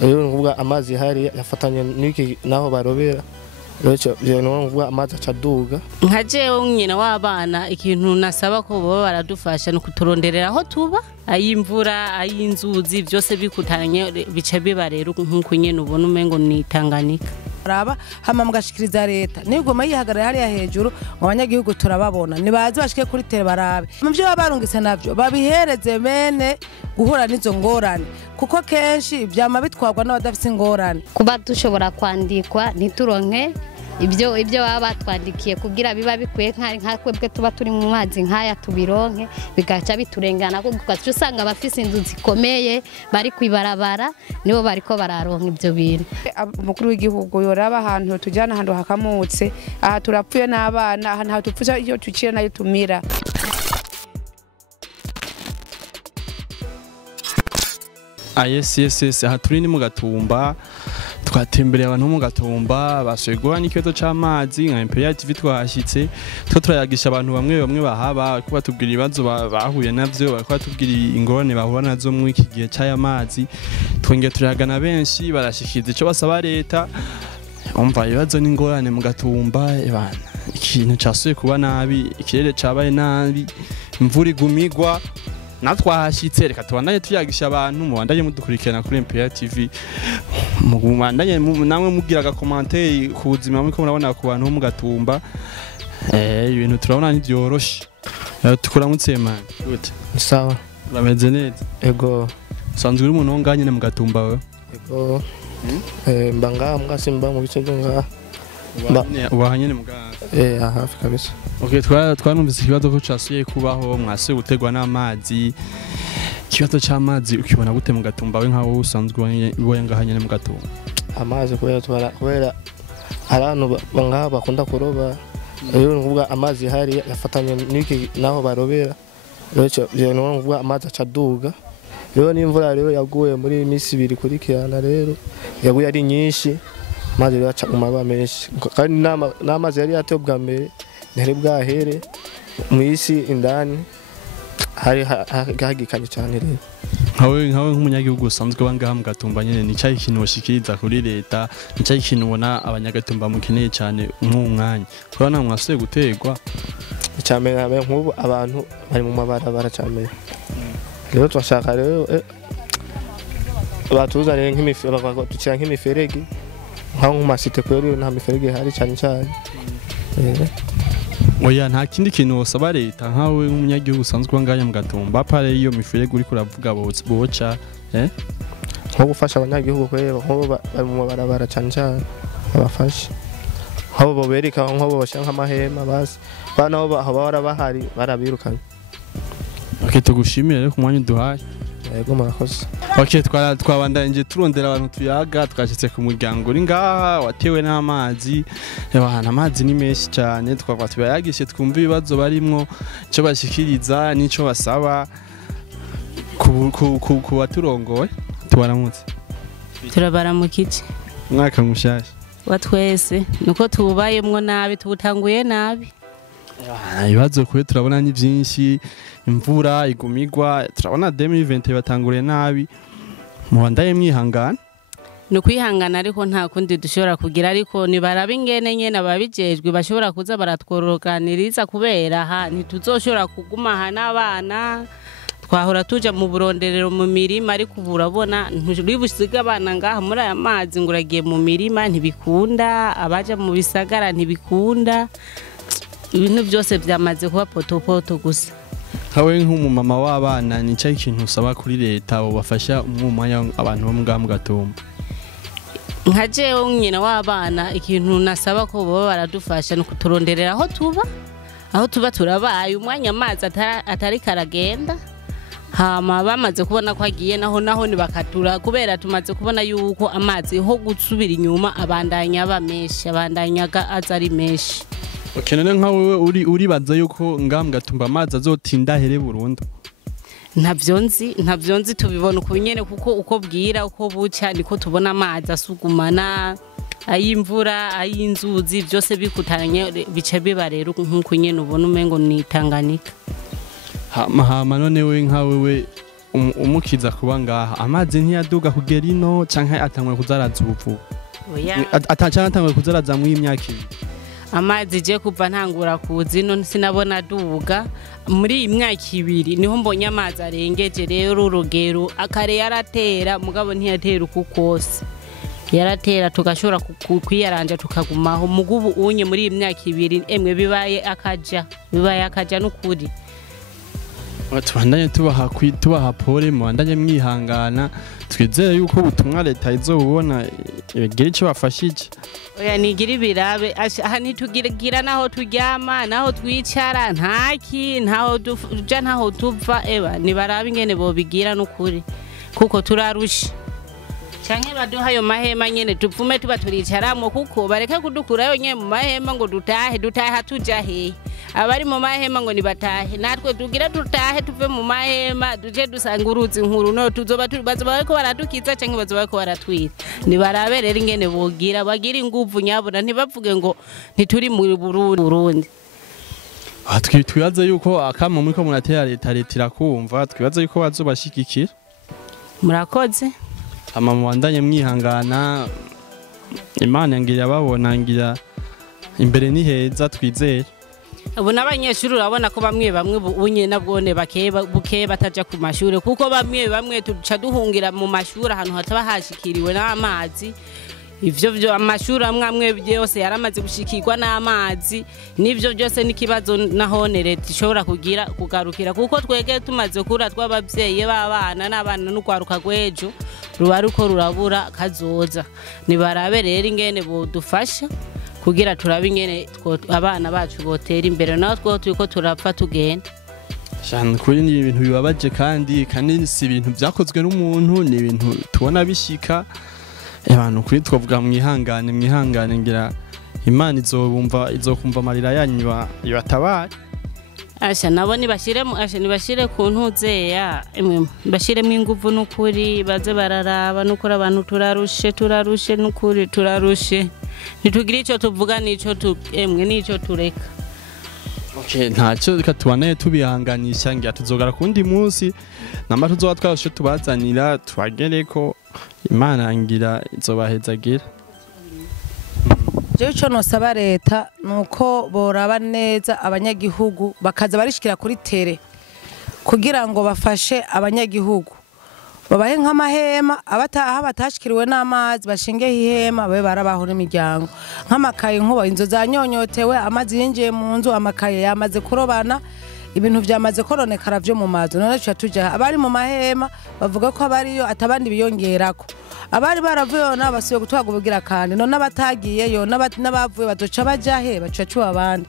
rero nukuvuga amazi hari yafatanye n'iki naho barobera rero nukuvuga amazi acaduga nka jewe nyina w'abana ikintu nasaba ko baba baradufasha no kuturonderera aho tuba ayimvura ayinzuzi byose bikutanye bica biba rero nkuko nyene ubona umengo ni Tanganyika raba hama mugashikiriza leta nigoma yihagarara hariya hejuru ngo abanyagihugu turababona nibazi bashike kuri tere barabe mu byo barungitse navyo babihereze bene guhura n'izo ngorane kuko kenshi byama bitwagwa n'abadafise ingorane kuba dushobora kwandikwa ntituronke ibyo baba batwandikiye kugira biba bikwiye nka kwebwe tuba turi mu mazi nkaya tubironke bigaca biturengana kuko usanga abafise inzu zikomeye bari kwibarabara nibo bariko bararonka ibyo bintu. Umukuru w'igihugu yoraba ahantu tujana ahantu hakamutse aha turapfuye n'abana ahantu tupfuza iyo tukira nayo tumira. Yes aha turi ni mu Gatumba twatembereye abantu mu Gatumba basegura n'ikibazo c'amazi nka Imperial TV twahashitse turayagisha abantu bamwe bahaba ko batubwira ibibazo bahuye navyo bariko batubwira ingorane bahura nazo mu iki gihe c'aya mazi twongeye turagana benshi barashikiza ico basaba leta umva ibibazo n'ingorane mu Gatumba ebana ikintu casuye kuba nabi ikirere cabaye nabi imvura igumigwa natwahashitse reka tubandanye tuyagisha abantu mubandanye mudukurikirana kuri Imperial TV mubandanye namwe mugira ga commentaire ku buzima mwe ko murabona ku bantu mu Gatumba ibintu turabona ni byoroshe tukuramutse man gute sawa bameze neza ego sanzwe uri umuntu nganye mu Gatumba we ego mbanga mwasimba mu bice nga ubahanye muganga hafi kabisa. Okay, twanumvise ikibazo ko casuye kubaho mwasuye gutegwa n'amazi ikibazo c'amazi ukibona gute mu Gatumba we nkaho usanzwe uboye ngahanye mu Gatumba amazi kubera abantu bangaha bakunda kuroba rero nukuvuga amazi hari yafatanye n'iki naho barobera rero nukuvuga amazi acaduga rero n'imvura rero yaguye muri imisi 2 kurikirana rero yaguye ari nyinshi mazi yaca umaba menshi kandi n'amazi yari yatobwa mbere ntari bwahere mu isi indani hari hagikanye cyane rero nkawe nk'umunyagihugu usanzwe bangaha mu Gatumba nyene ni cyayi kintu washikiriza kuri leta ni cyayi kintu ubona abanyagatumba mukeneye cyane nk'umwanya kuko na mwasuye gutegwa cyane nk'ubu abantu bari mu mabarabara cyane rero twashaka rero batuzanire nk'imiferege nkaho nk'umasite kweri nta miferege hari cyane oya nta kindi kintu wasaba leta nkawe nk'umunyagihugu usanzwe banganya mu Gatumba pare iyo miferege uri kuravuga boca nko gufasha abanyagihugu kweri nko bari mu mabarabara cyane abafasha nko bobereka nko bosha nk'amahema basi bana aho bahari barabirukanye. Okay, tugushimire rero ku mwanya duhaye. Yego murakoze. Okay, twabandanye turondera abantu tuyaga twashitse ku muryango uri ngaha watewe n'amazi y'abana amazi ni menshi cyane twakwa tuyagishe twumva ibibazo barimwo cyo bashikiriza nico basaba ku baturongoye tubaramutse turabaramukije mwaka mushasha watwese nuko tubayemwo nabi tubutanguye nabi ibibazo kwe turabona ni byinshi imvura igumigwa turabona 2020 batanguriye nabi mubandaye mwihangana no kwihangana ariko nta kundi dushobora kugira ariko ni barabe ingene nyene ababijejwe bashobora kuza baratworokaniriza kubera ha ntituzoshobora kuguma hana abana twahora tuja mu buronderero mu mirima ariko urabona nturibusiga abana ngaha muri aya mazi nguragiye mu mirima ntibikunda abaja mu bisagara ntibikunda ibintu byose byamaze kuba potopoto gusa. Hawe nk'umumama w'abana ni cyo ikintu usaba kuri leta bafasha umwanya abantu bo mu Gatumba nka jewe nyina w'abana ikintu nasaba ko baba baradufasha no kuturonderera aho tuba turabaye umwanya amazi atari karagenda hama bamaze kubona ko agiye naho ni bakatura kubera tumaze kubona yuko amazi ho gusubira inyuma abandanya bamenshi abandanyaga azari menshi. Okenene nkawe uribaza yuko ngam Gatumba amazi azotinda here burundu ntavyo nzi tubibona kunyene kuko uko bwira uko buca niko tubona amazi asugumana ayimvura ayinzuzi byose bikutanye bica biba rero nkuko nyene ubona umengo ni Tanganyika. Hama none we nkawe umukiza kuba ngaha amazi ntiyaduga kugera ino canke atangwe kuzaraza ubuvu canke atangwe kuzaraza mu imyaka ibiri amazi je kuva ntangura kuza ino sinabona aduga muri iyi myaka ibiri niho mbonye amazi arengeje rero urugero akare yaratera mugabo ntiyatera uku kose yaratera tugashobora kwiyaranja tukagumaho mugubu unye muri iyi myaka ibiri emwe bibaye akaja n'ukuri tubandanye tubaha pole mubandanye mwihangana twizere yuko ubutumwa leta izobubona igira icyo bafashije oya nigira ibirabe aha ntitugira naho turyama naho twicara ntaki ntaho tuja ntaho tuva eba nibarabe ingene bobigira n'ukuri kuko turarusha canke baduha ayo mahema nyene tupfume tuba turicaramwo kuko bareke kudukurayo nyene mu mahema ngo dutahe tuja hehe abari mu mahema ngo nibatahe natwe tugira dutahe tuve mu mahema duje dusanga uruzi nkuru no tuzoba bazoba bariko baradukiza canke bazoba bariko baratwira nibarabe rero ingene bogira bagira inguvu nyabona ntibavuge ngo ntituri mu Burundi twibaza yuko akamo muriko muratera leta irakumva twibaza yuko bazobashigikira murakoze ama mubandanye mwihangana Imana ngira babona ngira imbere ni heza twizere ubu n'abanyeshuri urabona ko bamwe bunye nabwone buke bataja ku mashuri kuko bamwe tuca duhungira mu mashuri ahantu hataba hashikiriwe n'amazi ivyo amashuri amwe byose yaramaze gushikirwa n'amazi nivyo byose n'ikibazo nahone leta ishobora kugarukira kuko twege tumaze kura tw'abavyeyi b'abana n'abana n'ugwaruka gwejo ruba ruko rurabura kazoza nibarabe rero ingene bodufasha kugira turabe ingene abana bacu botera imbere naho turiko turapfa tugenda cyane kuri ni ibintu bibabaje kandi si ibintu byakozwe n'umuntu ni ibintu tubona bishika abantu kuri twavuga mwihangane ngira Imana izokumva amarira yanyu ibatabare asha nabo nibashire ku ntuzeya bashiremo inguvu n'ukuri baze bararaba n'ukuri abantu turarushe n'ukuri turarushe ntitugira icyo tuvuga n'ico n'ico tureka ntacyo reka tubanaye tubihanganisha ngira tuzogara kundi munsi namba tuzoba twarushe tubazanira tubagereko Imana ngira izobahezagira jewe ico nosaba leta nuko boraba neza abanyagihugu bakaza barishikira kuri tere kugira ngo bafashe abanyagihugu babahe nk'amahema abataha batashikiriwe n'amazi bashingeho ihema babe barabaho n'imiryango nk'amakaye nkuba inzo zanyonyotewe amazi yinjiye mu nzu amakaye yamaze kurobana ibintu byamaze koronekara vyo mu mazu none tuja abari mu mahema bavuga ko abariyo atabandi biyongerako abari baravuye basubiye gutwaga ubugira kandi none abatagiyeyo n'abavuye bazoca bajahe baca abandi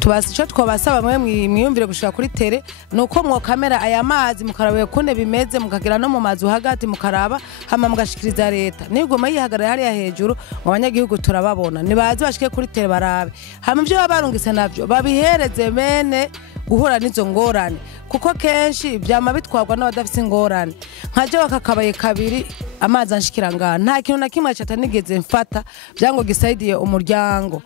tubasico twabasaba mwe mwiyumvire gushika kuri tere nuko mwokamera aya mazi mukarabe kone bimeze mukagira no mu mazu hagati mukaraba hama mugashikiriza leta nigoma yihagarara hariya hejuru mu banyagihugu turababona nibazi bashike kuri tere barabe hama ivyo babarungise navyo babihereze mene guhura n'izo ngorane kuko kenshi byama bitwarwa n'abadafise ingorane nkaje bakakabaye kabiri amazi anshikira ngana nta kintu na kimwe cyatanigeze mfata byango gisaidiye umuryango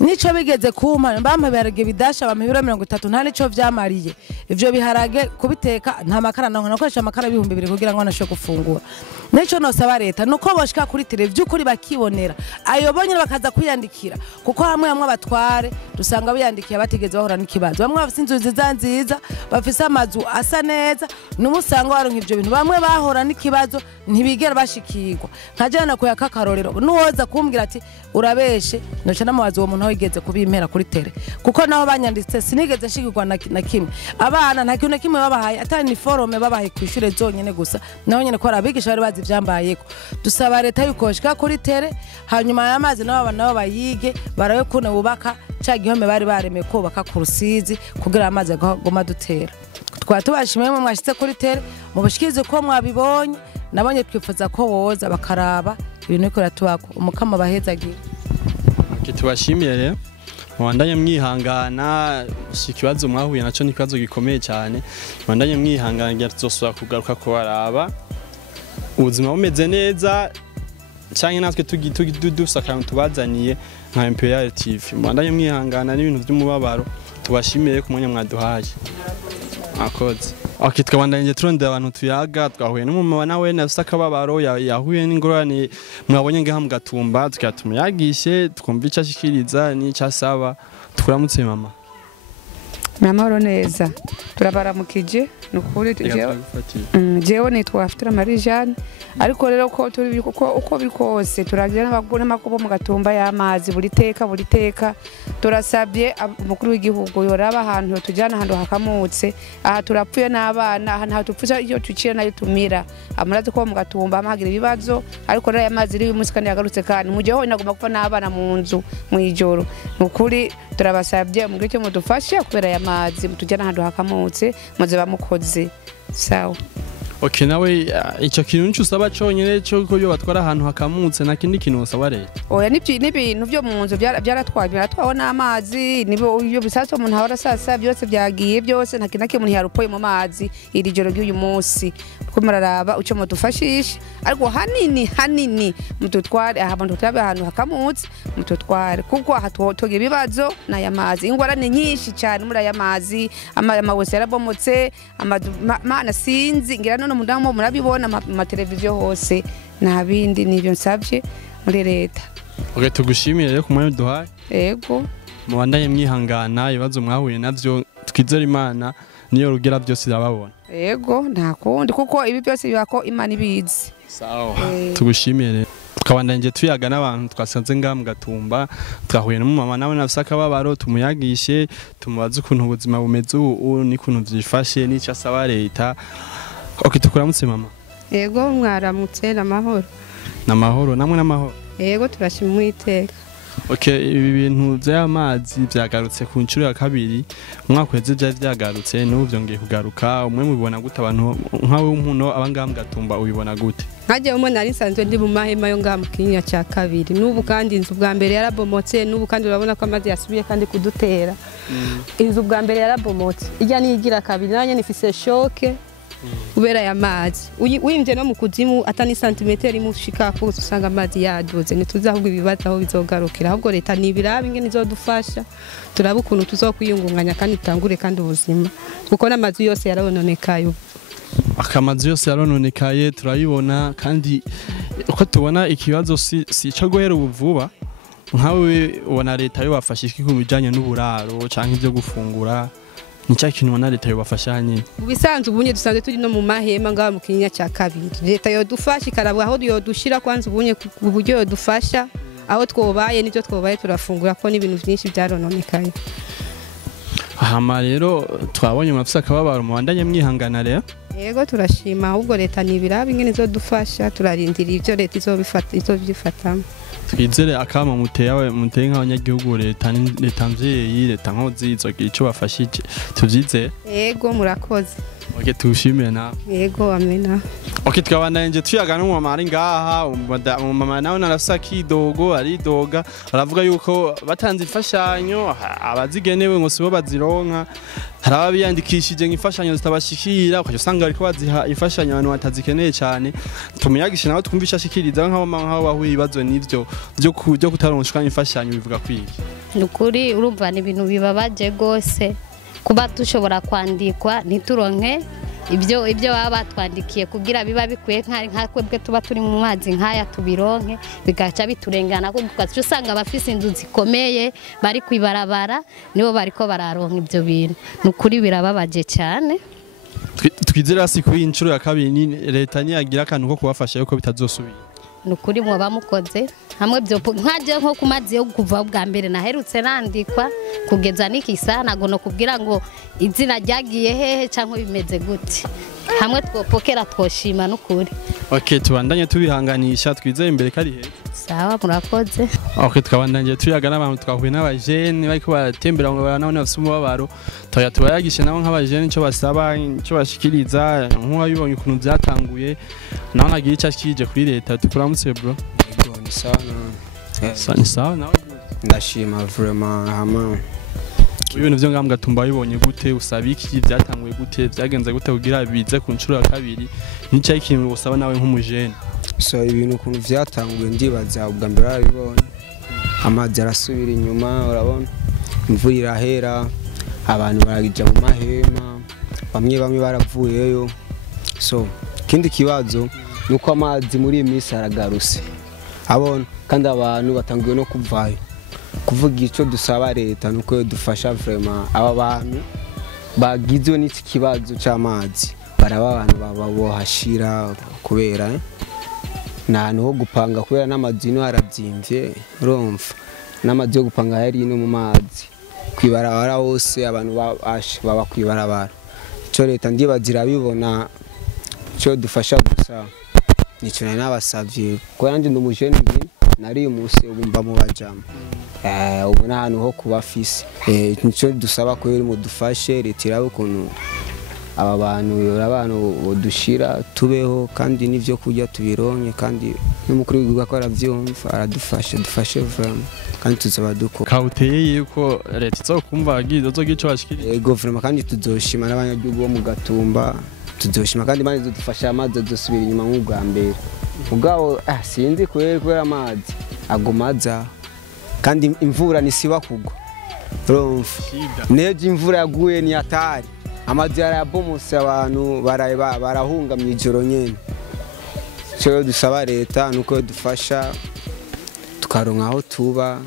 nico bigeze kumpa bampa biharage bidasha bampa ibiro 30 nta nico vyamariye ivyo biharage kubiteka nta makara nakoresha amakara 200 kugira ngo nasho gufungura nico nosaba leta nuko boshika kuri televiziyo kuri bakibonera ayobonye bakaza kwiyandikira kuko hamwe abatware dusanga biyandikiye batigeze bahora n'ikibazo bamwe bafise inzu nziza bafise amazu asa neza numusanga waronka ivyo bintu bamwe bahora n'ikibazo ntibigera bashikirwa nkajana ko yakakarorero nuwoza kumbwira ati urabeshe noca namubaza uwo muntu wigeze kubimpera kuri tere kuko naho banyanditse sinigeze nshikirwa na kimwe abana nta kintu kimwe babahaye atari ni forume babahaye kwishure zonyene gusa naho nyene ko arabigisha bari bazi vyambayeko dusaba leta yuko shika kuri tere hanyuma y'amazi nabo bayige barawe kune bubaka ca gihome bari baremeye ko baka ku Rusizi kugira amazi agoma dutera twatubashimye mu mwashitse kuri tere mu bushikirize ko mwabibonye nabonye twifuza ko boza bakaraba ibintu biko ratubako umukama bahezagira tubashimiye rero mubandanye mwihangana ikibazo mwahuye naco ni kibazo gikomeye cyane mubandanye mwihangana ngira tuzosubira kugaruka ko baraba ubuzima bumeze neza cyane natwe dusakara tubazaniye nka Imperial TV mubandanye mwihangana n'ibintu by'umubabaro tubashimiye ku mwanya mwaduhaye akoze Okay, twabandanyije turondera abantu tuyaga twahuye n'umumama nawe nafise akababaro yahuye n'ingorane mwabonye ngaha mu Gatumba tukatumuyagishe twumva ico ashikiriza n'ico asaba tukuramutse mama. Namahoro neza turabaramukije nukuri jewe nitwa Afitira Marie Jeanne ariko rero ko turi uko biri kose turagira n'abagore makubo mu Gatumba y'amazi buri teka turasabye umukuru w'igihugu yoraba ahantu tujana ahantu hakamutse aha turapfuye n'abana aha nta tupfuza iyo tucira nayo tumira amuraze ko mu Gatumba amagira ibibazo ariko rero amazi iri umunsi kandi yagarutse kandi mu gihe ho inagomba kuva n'abana mu nzu mu ijoro nukuri turabasabye mu gihe mudufashe kubera amazi mutujana ahantu hakamutse muze bamukoze sawa. Okay, nawe ico kintu nico usaba cyonyine cyo ko yo batwara ahantu hakamutse na kindi kintu usaba leta. Oya n'ibintu byo mu nzu byaratwawe n'amazi nibo iyo bisato umuntu ahora sasa byose byagiye byose nta kintu umuntu yarupoye mu mazi iri joro ry'uyu munsi ko mararaba uco mudufashisha ariko hanini mututware abantu tutabe ahantu hakamutse mututware kuko hatoge bibazo na yamazi ingwara ni nyinshi cyane muri aya mazi amawese yarabomotse mana sinzi ngira none mudamu murabibona mu televiziyo hose nta bindi nibyo nsabye muri leta. Okay, tugushimire rero ku mwanya duhaye. Yego mubandanye mwihangana ibibazo mwahuye navyo twizera Imana niyo rugera byose irababona. Yego nta kundi kuko ibi byose bibako Imana ibizi. Sawa tugushimire twabandanye tuyaga n'abantu twasanze ngaha mu Gatumba twahuye n'umumama nawe nafise akababaro tumuyagishe tumubaze ukuntu ubuzima bumeze ubu n'ikuntu vyifashe n'ico asaba leta. Okay, tukuramutse mama. Yego mwaramutse namahoro. Namahoro namwe namahoro. Yego turashimwe iteka. Okay, ibi bintu by'amazi byagarutse ku ncuro ya kabiri umwaka weze byagarutse n'ubu byongeye kugaruka umwe mubibona gute abantu nkawe w'umpuno abangamba mu Gatumba ubibona gute? Nkaje umwe nari nsanzwe ndi mu mahema yo ngaha mu Kinyinya cya kabiri n'ubu kandi inzu bwa mbere yarabomotse n'ubu kandi urabona ko amazi yasubiye kandi kudutera. Inzu bwa mbere yarabomotse ijya nigira kabiri nanye nifise shoke ubera ya mazi uyimvye no mu kuzimu atani santimeteri mushika ko usanga amazi yaduze ntituzahubwo ibibazo aho bizogarukira ahubwo leta nibirabe ingene izodufasha turabe ukuntu tuzokwiyungunganya kandi tangure kandi ubuzima kuko n'amazi yose yarononekaye akamazi yose yarononekaye turayibona kandi uko tubona ikibazo si cyo guhera ubuvuba nkawe ubona leta yo bafasha iki ku bijanye n'uburaro canke ibyo gufungura nicyo kintu ubona leta yobafasha nyine ubisanzwe ubunye dusanzwe turi no mu mahema ngaha mu Kinyinya cya kabiri leta yodufasha ikarabwa aho yodushira kwanza ubunye uburyo yodufasha aho twobaye n'ibyo twobaye turafungura ko n'ibintu byinshi byarononekaye. Hama rero twabonye mafisa akababaro mubandanye mwihangana rero. Yego turashima ahubwo leta nibirabe ingene izodufasha turarindira ivyo leta izobyifatamo. Twizere akama muteye nk'abanyagihugu leta mvyeyi leta nkozi izogira ico bafashije tuvyizere. Yego murakoze. Okay, tushimire nawe. Yego amena. Okay, twabandanye tuyaga n'umumama ari ngaha umumama nawe narafisa kidogo aridoga aravuga yuko batanze imfashanyo abazigenewe ngo sibo bazironka haraba biyandikishije nk'imfashanyo zitabashikira ukaje usanga ariko baziha imfashanyo abantu batazikeneye cyane tumuyagisha nawe twumvisha ashikiriza nk'aho bahuye ibibazo n'ivyo byo kutaronshwa imfashanyo bivuga kwiki. Nukuri urumva ni ibintu bibabaje gose kuba tushobora kwandikwa ntituronke ibyo baba batwandikiye kugira biba bikwiye nka kwebwe tuba turi mu mazi nkaya tubironke bigaca biturengana kuko usanga abafise inzu zikomeye bari kwibarabara nibo bariko bararonka ibyo bintu nukuri birababaje cyane. Twizera si kuri incuro ya kabiri leta niyagira akantu ko kubafasha yuko bitazosubira nukuri mwoba mukoze hamwe byo nkaje nko kumazi yo kuva bwa mbere naherutse nandikwa kugeza n'ikisa nago no kubwira ngo izina ryagiye hehe cyangwa bimeze gute hamwe twopokera twoshima nukuri. Okay, tubandanye tubihanganisha twizeye imbere kari heza. Sawa murakoze. Okay, twabandanye tuyaga n'abantu twahuye n'abajene bariko baratembera ngo baranaho n'abasuma babaro tuyagishe nabo nk'abajene cyo basaba cyo bashikiriza nkuwa yibonye ukuntu byatanguye naho nagiye cyashikije kuri leta tukuramutse bro. Ni sana. Sawa nawe Ndashima vraiment hama ibintu byo ngambwa Gatumba bibonye gute usaba iki byatanguye gute byagenze gute kugira bize ku ncuro ya kabiri nicyo ikintu usaba nawe nk'umujene. So ibintu ukuntu byatanguye ndibaza ubwa mbere arabibona amazi arasubira inyuma urabona imvura irahera abantu baragija mu mahema bamwe bamwe baravuyeyo. So ikindi kibazo nuko amazi muri iyi minsi aragaruse abona kandi abantu batangiye no kuvayo kuvuga icyo dusaba leta nuko dufasha vraiment aba bantu bagizwe n'iki kibazo cy'amazi baraba abantu babohashira kubera n'ahantu ho gupanga kubera n'amazino arabyimvye urumva n'amazi yo gupanga yari no mu mazi kwibarabara hose abantu baba kwibarabara cyo leta ndibazira bibona cyo dufasha gusa nicyo nabasavye ko yanje ndumujene ngine nari umunsi ubumba mu bajama ubu n'ahantu ho kuba fisi nicyo dusaba ko yari mu dufashe leta irabe ukuntu aba bantu dushira tubeho kandi n'ivyo kurya tubironye kandi n'umukuru w'igihugu ko aravyumva aradufasha dufashe vraiment kandi tuzaba duko kawuteye yuko leta izokumva agize izogico bashikiriye yego vraiment kandi tuzoshima n'abanyagihugu bo mu Gatumba tuzoshima kandi manje dufasha amazi dusubira inyuma nk'ubwa mbere ubwaho sinzi kubera amazi agumaza kandi imvura nisiba kugwa urumva neje imvura yaguye ni atari amazi yarabomose abantu barahunga mu ijoro nyene cyo dusaba leta nuko dufasha tukaronka aho tuba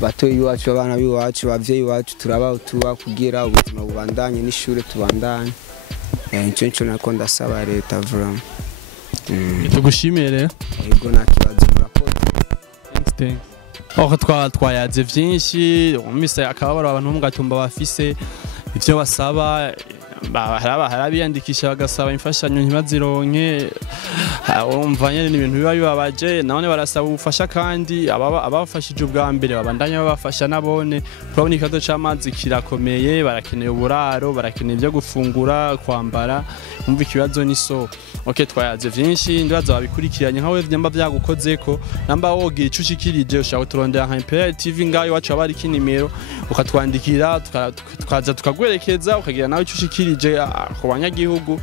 batoyi iwacu abana biwacu bavyeyi wacu turabaho tuba kugira ubuzima bubandanye n'ishure tubandanye nicyo nako ndasaba leta vraiment tugushimire rero yego nta kibazo murakoze aho twayaze vyinshi umise akababaro abantu mu Gatumba bafise ivyo basaba harabiyandikisha bagasaba imfashanyo ntibazironke umva nyene n'ibintu biba bibabaje none barasaba ubufasha kandi abafashije ubwa mbere babandanya babafasha nabone urabona ikibazo c'amazi kirakomeye barakeneye uburaro barakeneye ivyo gufungura kwambara umva ikibazo ni so okay twayaze vyinshi ndibaza babikurikiranye nkawe vyamba vyagukozeko namba wogira ico ushikirije ushaka turondera nka Imperial TV ngayo wacu abari kinimero ukatwandikira tukaza tukagwerekeza ukagira nawe ico ushikirije ku banyagihugu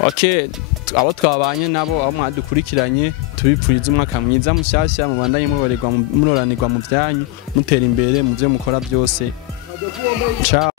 okay abo twabanye nabo abo mwadukurikiranye tubipfuriza umwaka mwiza mushasha mu bandanye muroranirwa mu byanyu mutera imbere mu byo mukora byose ciao.